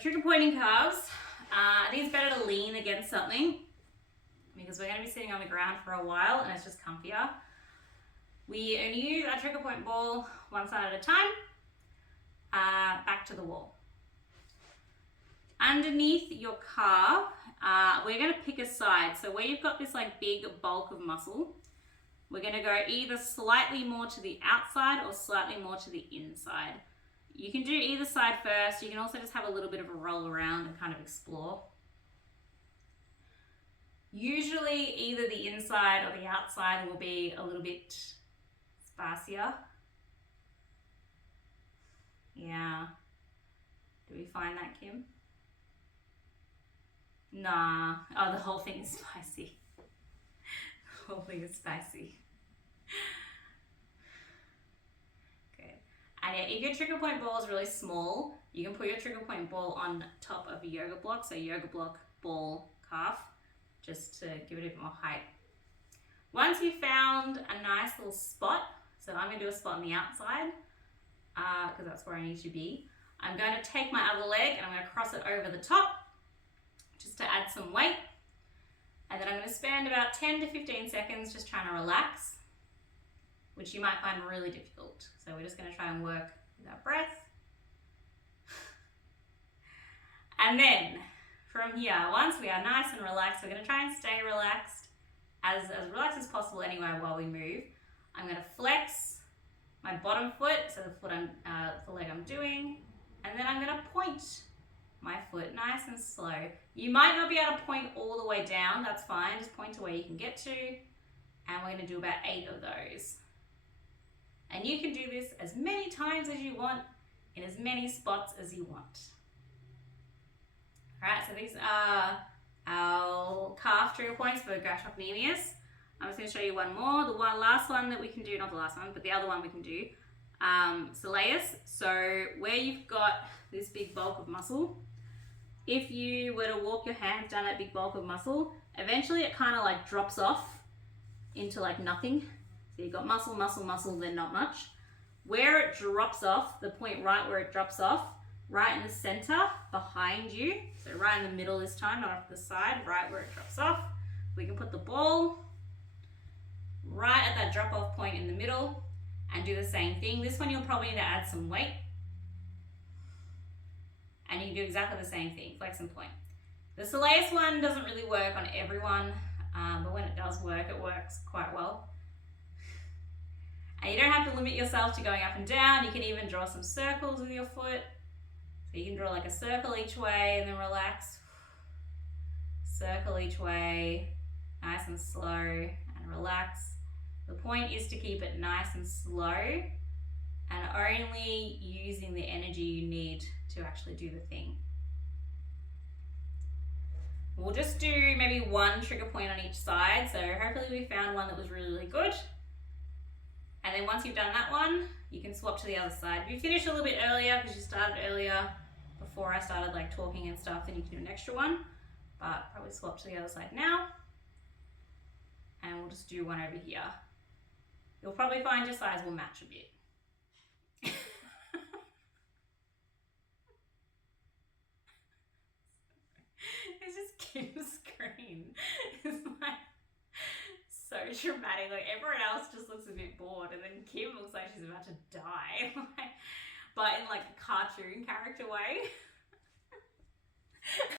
trigger pointing calves, I think it's better to lean against something because we're going to be sitting on the ground for a while and it's just comfier. We only use our trigger point ball one side at a time, back to the wall. Underneath your calf, we're going to pick a side. So where you've got this like big bulk of muscle, we're going to go either slightly more to the outside or slightly more to the inside. You can do either side first. You can also just have a little bit of a roll around and kind of explore. Usually either the inside or the outside will be a little bit sparsier. Yeah. Do we find that, Kim? Nah. Oh, the whole thing is spicy. The whole thing is spicy. Good. And yeah, if your trigger point ball is really small, you can put your trigger point ball on top of a yoga block. So yoga block, ball, calf, just to give it a bit more height. Once you've found a nice little spot, so I'm going to do a spot on the outside because that's where I need to be. I'm going to take my other leg and I'm going to cross it over the top just to add some weight. And then I'm going to spend about 10 to 15 seconds just trying to relax, which you might find really difficult. So we're just going to try and work with our breath. And then from here, once we are nice and relaxed, we're going to try and stay relaxed as relaxed as possible anyway while we move. I'm going to flex my bottom foot, so the leg I'm doing, and then I'm going to point my foot nice and slow. You might not be able to point all the way down, that's fine, just point to where you can get to, and we're going to do about 8 of those. And you can do this as many times as you want, in as many spots as you want. Alright, so these are our calf trigger points for gastrocnemius. I'm just going to show you one more. The last one that we can do, not the last one, but the other one we can do, soleus. So where you've got this big bulk of muscle, if you were to walk your hands down that big bulk of muscle, eventually it kind of like drops off into like nothing. So you've got muscle, muscle, muscle, then not much. Where it drops off, the point right where it drops off, right in the center behind you, so right in the middle this time, not off the side, right where it drops off, we can put the ball right at that drop off point in the middle and do the same thing. This one you'll probably need to add some weight, and you can do exactly the same thing, flex and point. The soleus one doesn't really work on everyone, but when it does work, it works quite well. And you don't have to limit yourself to going up and down. You can even draw some circles with your foot. So you can draw like a circle each way and then relax. Circle each way, nice and slow, and relax. The point is to keep it nice and slow and only using the energy you need to actually do the thing. We'll just do maybe one trigger point on each side. So hopefully we found one that was really, really good. And then once you've done that one, you can swap to the other side. If you finished a little bit earlier because you started earlier before I started like talking and stuff, then you can do an extra one, but probably swap to the other side now. And we'll just do one over here. You'll probably find your size will match a bit. It's just Kim's screen. It's like so dramatic. Like everyone else just looks a bit bored, and then Kim looks like she's about to die. But in like a cartoon character way.